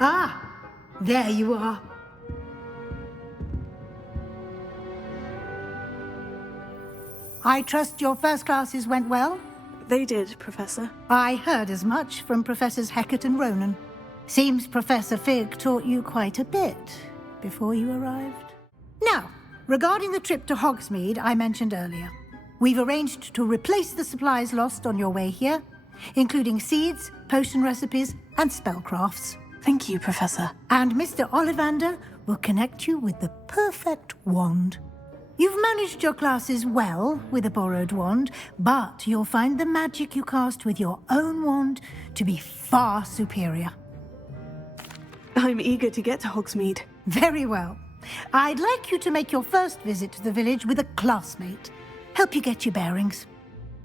Ah, there you are. I trust your first classes went well? They did, Professor. I heard as much from Professors Hecat and Ronan. Seems Professor Fig taught you quite a bit before you arrived. Now, regarding the trip to Hogsmeade I mentioned earlier, we've arranged to replace the supplies lost on your way here, including seeds, potion recipes, and spellcrafts. Thank you, Professor. And Mr. Ollivander will connect you with the perfect wand. You've managed your classes well with a borrowed wand, but you'll find the magic you cast with your own wand to be far superior. I'm eager to get to Hogsmeade. Very well. I'd like you to make your first visit to the village with a classmate. Help you get your bearings.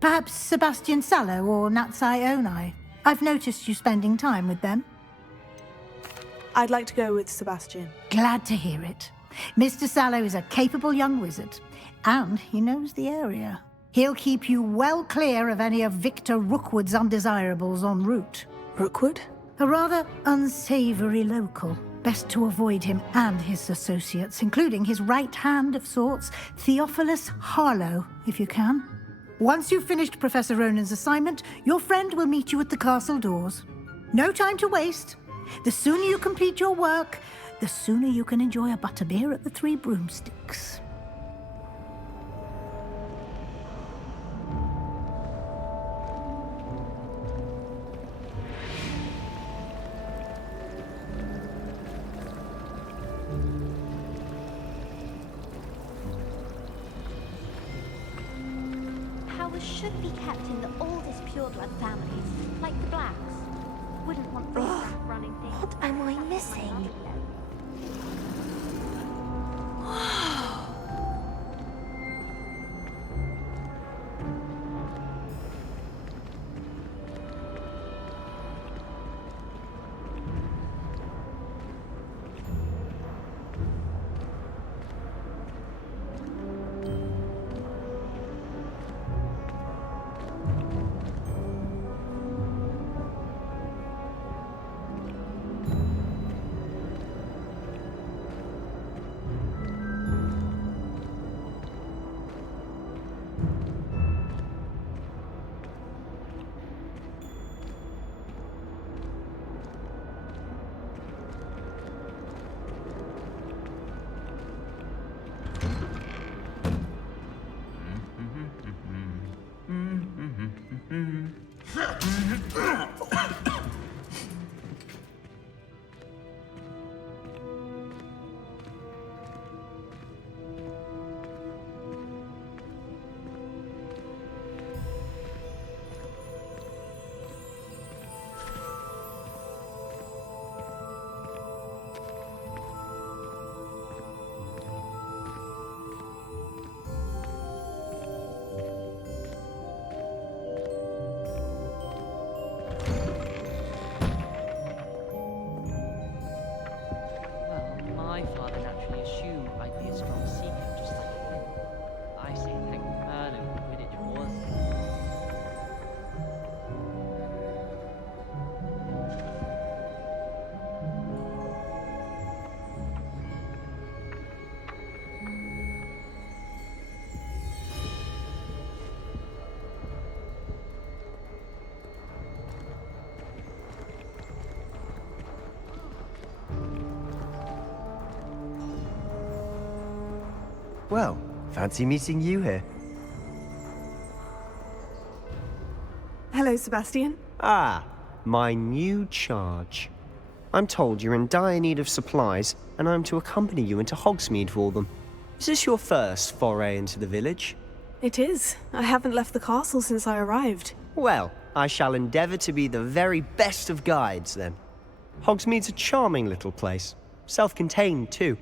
Perhaps Sebastian Sallow or Natsai Onai. I've noticed you spending time with them. I'd like to go with Sebastian. Glad to hear it. Mr. Sallow is a capable young wizard, and he knows the area. He'll keep you well clear of any of Victor Rookwood's undesirables en route. Rookwood? A rather unsavory local. Best to avoid him and his associates, including his right hand of sorts, Theophilus Harlow, if you can. Once you've finished Professor Ronan's assignment, your friend will meet you at the castle doors. No time to waste. The sooner you complete your work, the sooner you can enjoy a butterbeer at the Three Broomsticks. Powers should be kept in the oldest pureblood families, like the Blacks. Wouldn't want things running things. What am I missing? My father naturally assumed I'd be a strong seeker, just like him. I say thank Merlin for Quidditch was. Well, fancy meeting you here. Hello, Sebastian. Ah, my new charge. I'm told you're in dire need of supplies, and I'm to accompany you into Hogsmeade for them. Is this your first foray into the village? It is. I haven't left the castle since I arrived. Well, I shall endeavour to be the very best of guides, then. Hogsmeade's a charming little place. Self-contained, too.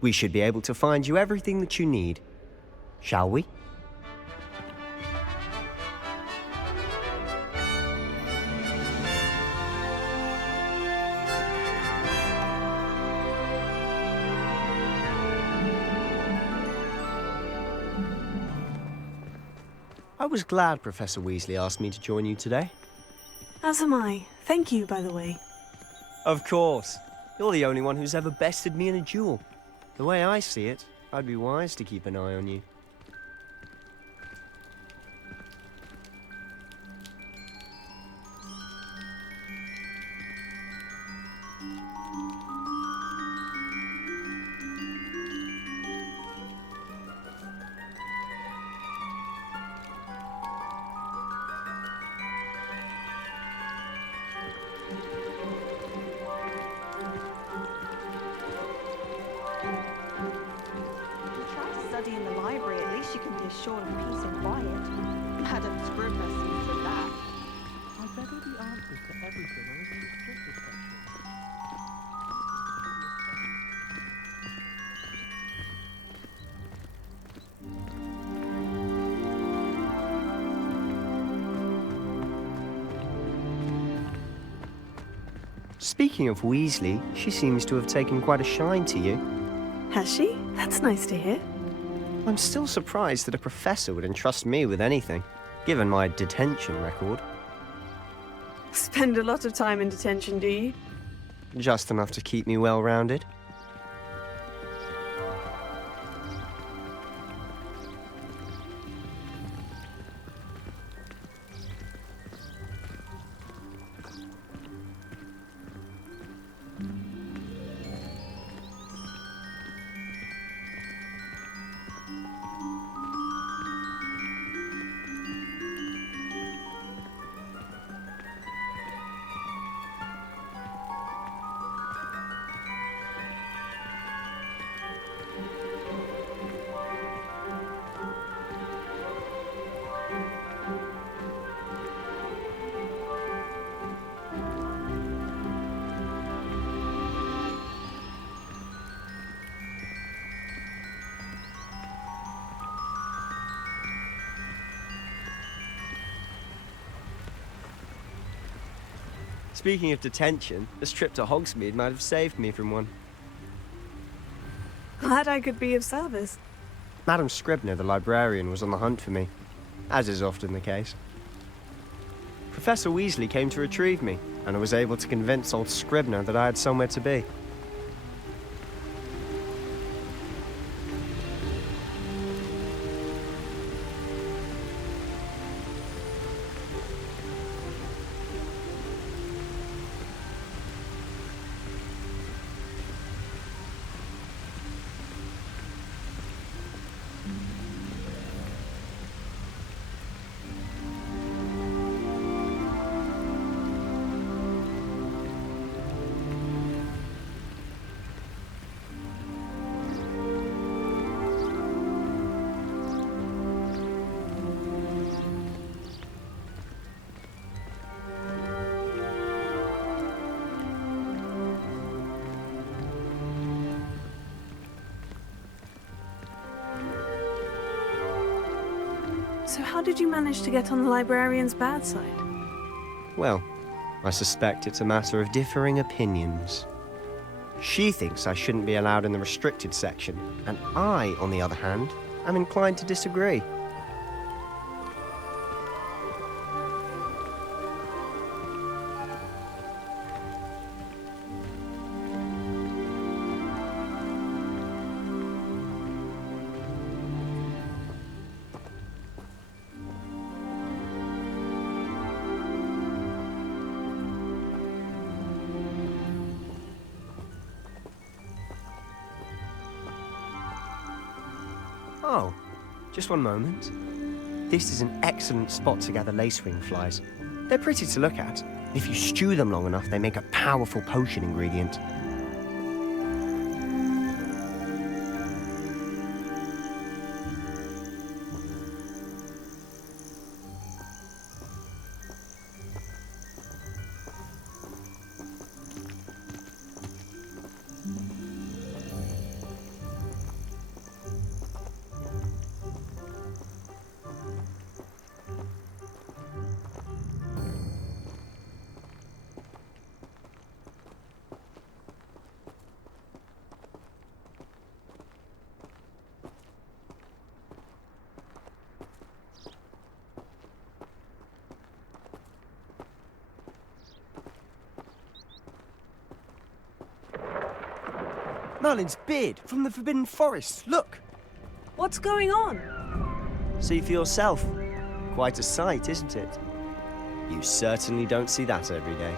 We should be able to find you everything that you need. Shall we? I was glad Professor Weasley asked me to join you today. As am I. Thank you, by the way. Of course. You're the only one who's ever bested me in a duel. The way I see it, I'd be wise to keep an eye on you. Study in the library, at least you can be assured of peace and quiet. Madam Scribner sees to that. I bet all the answers to everything are in the restricted section. Speaking of Weasley, she seems to have taken quite a shine to you. Has she? That's nice to hear. I'm still surprised that a professor would entrust me with anything, given my detention record. Spend a lot of time in detention, do you? Just enough to keep me well-rounded. Speaking of detention, this trip to Hogsmeade might have saved me from one. Glad I could be of service. Madam Scribner, the librarian, was on the hunt for me, as is often the case. Professor Weasley came to retrieve me, and I was able to convince old Scribner that I had somewhere to be. So how did you manage to get on the librarian's bad side? Well, I suspect it's a matter of differing opinions. She thinks I shouldn't be allowed in the restricted section, and I, on the other hand, am inclined to disagree. Oh, just one moment. This is an excellent spot to gather Lacewing flies. They're pretty to look at. If you stew them long enough, they make a powerful potion ingredient. Merlin's beard from the Forbidden Forest. Look! What's going on? See for yourself. Quite a sight, isn't it? You certainly don't see that every day.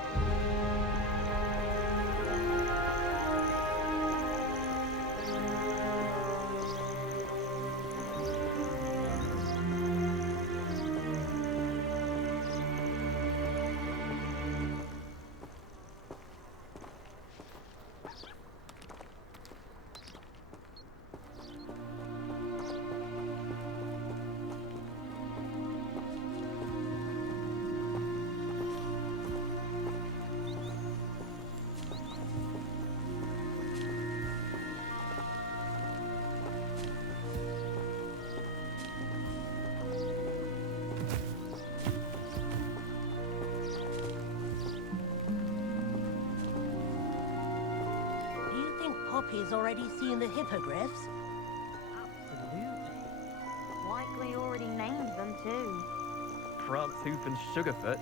Poppy's already seen the Hippogriffs? Absolutely. Likely already named them too. Pranthoof and Sugarfoot.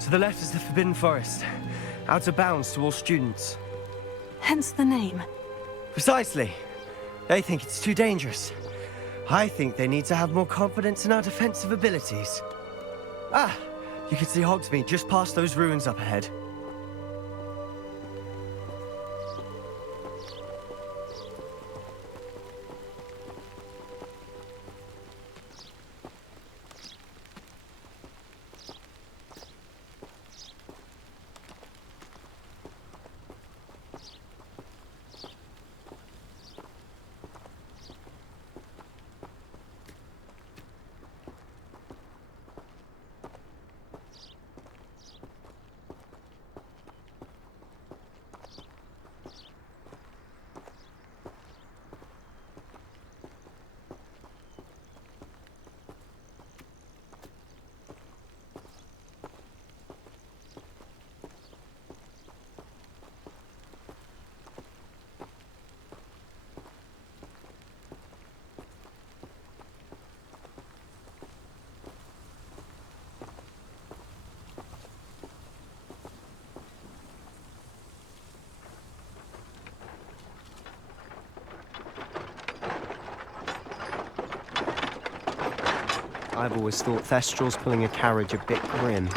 To the left is the Forbidden Forest. Out of bounds to all students. Hence the name. Precisely. They think it's too dangerous. I think they need to have more confidence in our defensive abilities. Ah, you can see Hogsmeade just past those ruins up ahead. I've always thought Thestrals pulling a carriage a bit grim.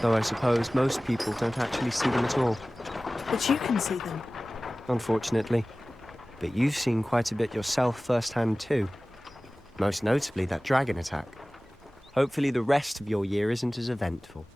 Though I suppose most people don't actually see them at all. But you can see them. Unfortunately. But you've seen quite a bit yourself firsthand too. Most notably that dragon attack. Hopefully the rest of your year isn't as eventful.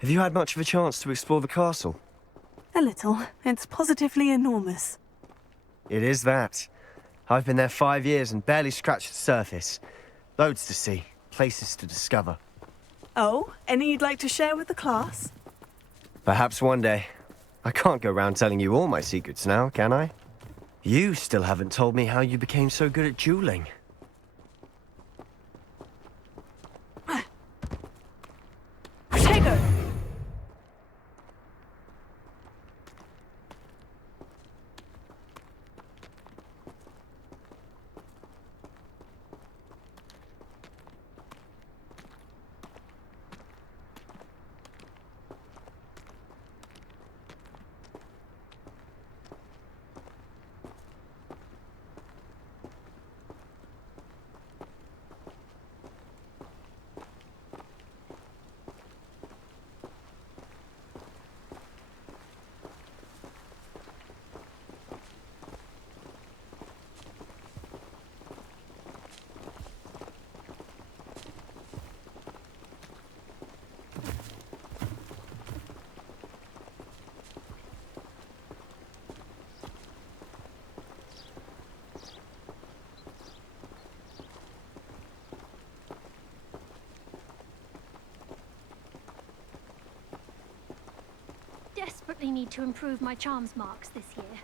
Have you had much of a chance to explore the castle? A little. It's positively enormous. It is that. I've been there 5 years and barely scratched the surface. Loads to see, places to discover. Oh, any you'd like to share with the class? Perhaps one day. I can't go round telling you all my secrets now, can I? You still haven't told me how you became so good at dueling. Reshade! desperately need to improve my charms marks this year.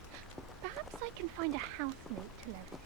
Perhaps I can find a housemate to levitate.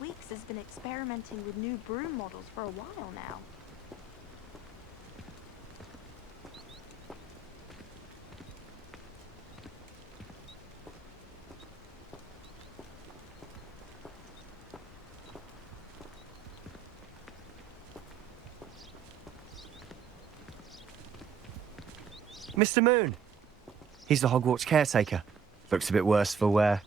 Weeks has been experimenting with new broom models for a while now. Mr. Moon. He's the Hogwarts caretaker. Looks a bit worse for wear.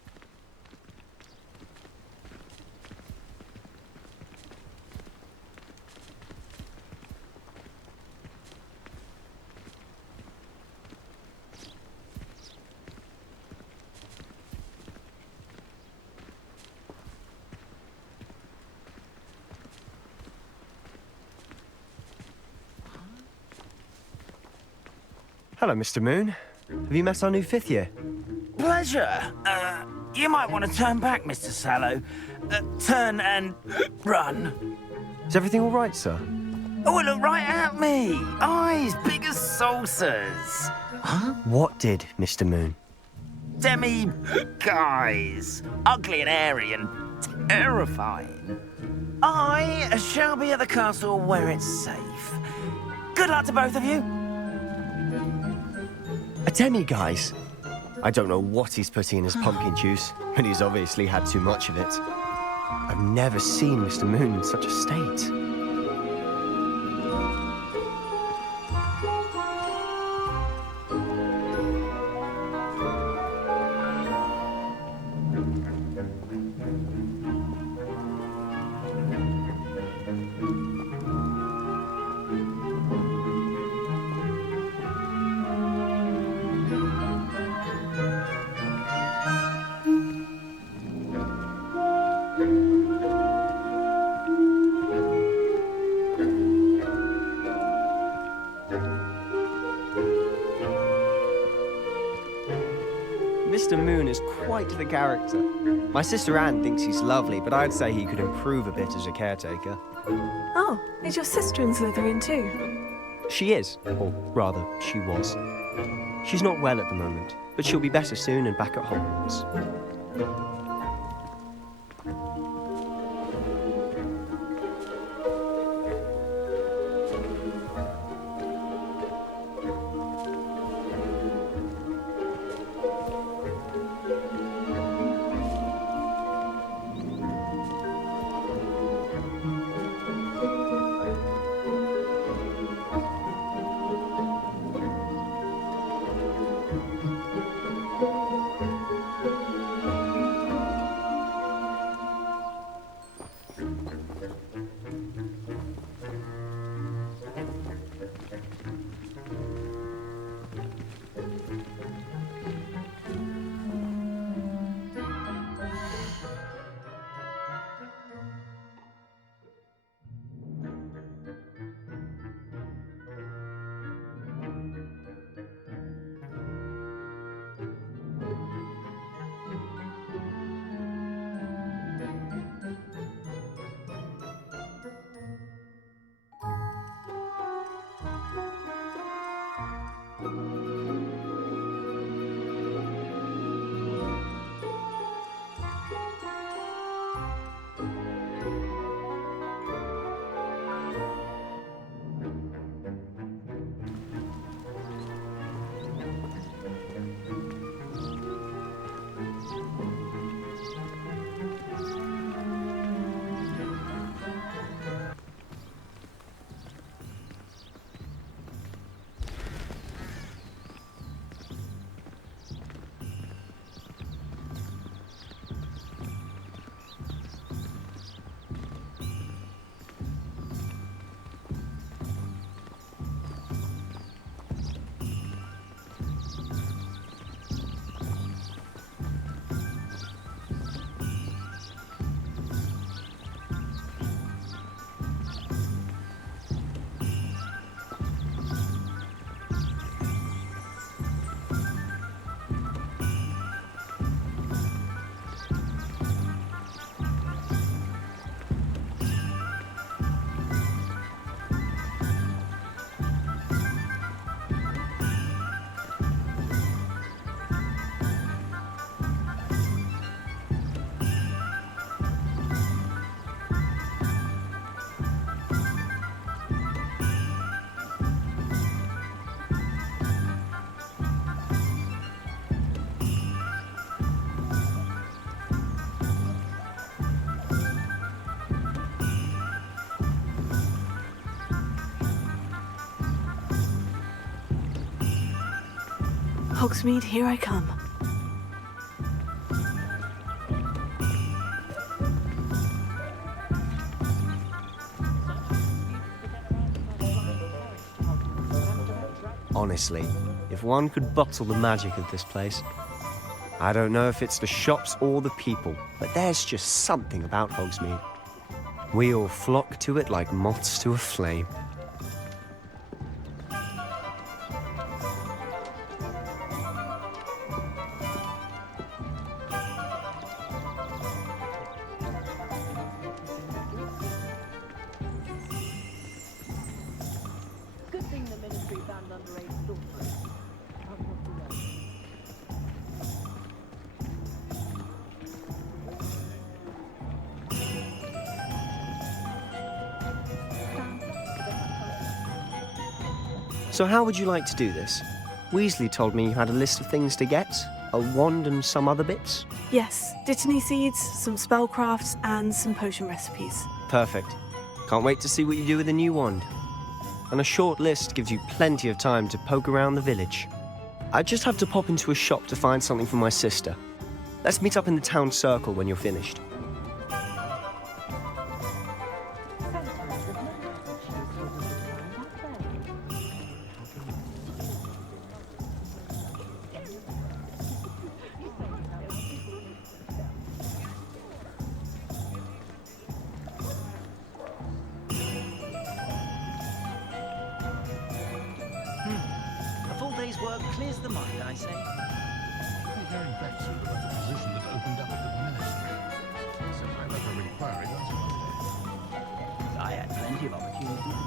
Hello, Mr. Moon. Have you met our new fifth year? Pleasure. You might want to turn back, Mr. Sallow. Turn and run. Is everything all right, sir? Oh, look right at me. Eyes big as saucers. Huh? What did, Mr. Moon? Guys. Ugly and hairy and terrifying. I shall be at the castle where it's safe. Good luck to both of you. A demi-guise? I don't know what he's putting in his pumpkin juice, but he's obviously had too much of it. I've never seen Mr. Moon in such a state. Mr. Moon is quite the character. My sister Anne thinks he's lovely, but I'd say he could improve a bit as a caretaker. Oh, is your sister in Slytherin too? She is, or rather, she was. She's not well at the moment, but she'll be better soon and back at Hogwarts. Hogsmeade, here I come. Honestly, if one could bottle the magic of this place. I don't know if it's the shops or the people, but there's just something about Hogsmeade. We all flock to it like moths to a flame. So how would you like to do this? Weasley told me you had a list of things to get. A wand and some other bits? Yes, dittany seeds, some spellcrafts, and some potion recipes. Perfect. Can't wait to see what you do with the new wand. And a short list gives you plenty of time to poke around the village. I just have to pop into a shop to find something for my sister. Let's meet up in the town circle when you're finished. A full day's work clears the mind, I say. We're hearing back soon about the position that opened up at the ministry. So I left a inquiry last Monday. I had plenty of opportunities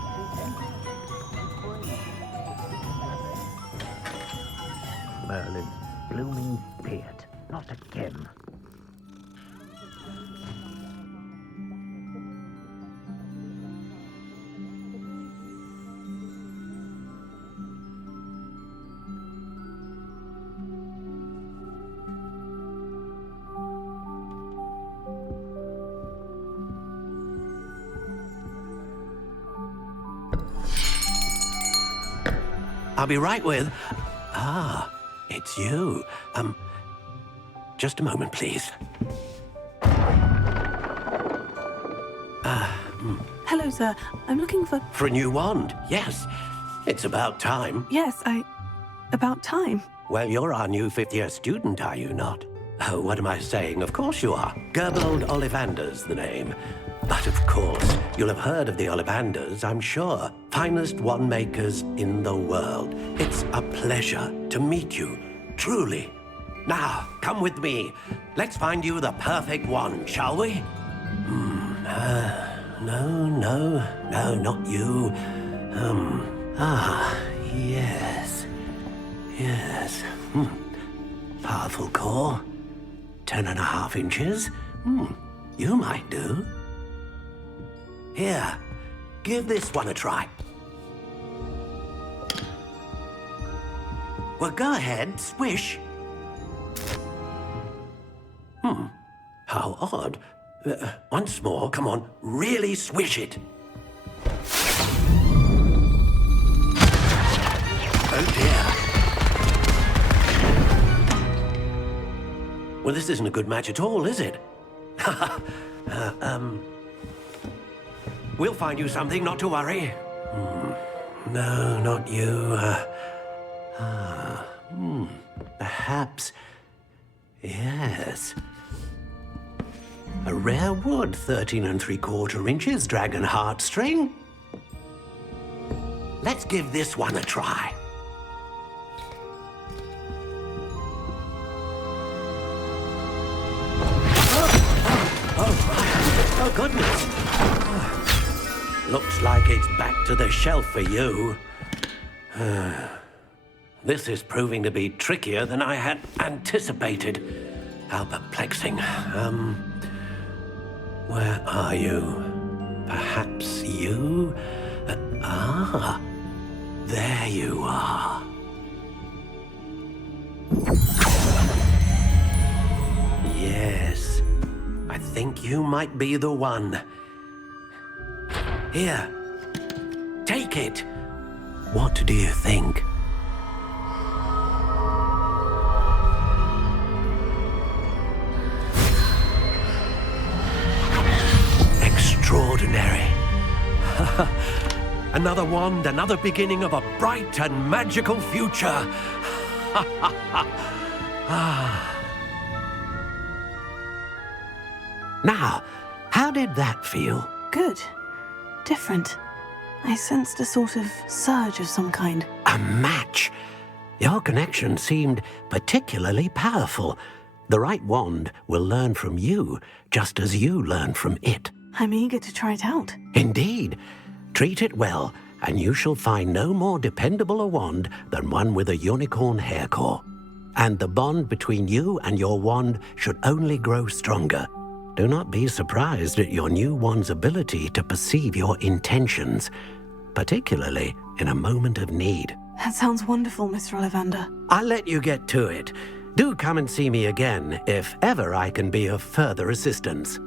to Merlin, blooming beard, not again. I'll be right with... Ah, it's you. Just a moment, please. Hello, sir. I'm looking for... For a new wand, yes. It's about time. Yes, about time. Well, you're our new fifth-year student, are you not? Oh, what am I saying? Of course you are. Gerbold Ollivanders, the name. But of course, you'll have heard of the Ollivanders, I'm sure. Finest wand makers in the world. It's a pleasure to meet you, truly. Now, come with me. Let's find you the perfect wand, shall we? No, not you. Yes. Powerful core. 10.5 inches. You might do. Here, give this one a try. Well, go ahead, swish. How odd. Once more, come on, really swish it. Oh dear. Well, this isn't a good match at all, is it? We'll find you something, not to worry. No, not you. Perhaps... Yes. A rare wood, 13 3/4 inches, dragon heartstring. Let's give this one a try. Oh, goodness. Looks like it's back to the shelf for you. This is proving to be trickier than I had anticipated. How perplexing. Where are you? Perhaps you? There you are. Yes, I think you might be the one. Here, take it. What do you think? Extraordinary. Another wand, another beginning of a bright and magical future. Now, how did that feel? Good. Different. I sensed a sort of surge of some kind. A match. Your connection seemed particularly powerful. The right wand will learn from you, just as you learn from it. I'm eager to try it out. Indeed. Treat it well, and you shall find no more dependable a wand than one with a unicorn hair core. And the bond between you and your wand should only grow stronger. Do not be surprised at your new wand's ability to perceive your intentions, particularly in a moment of need. That sounds wonderful, Mr. Ollivander. I'll let you get to it. Do come and see me again if ever I can be of further assistance.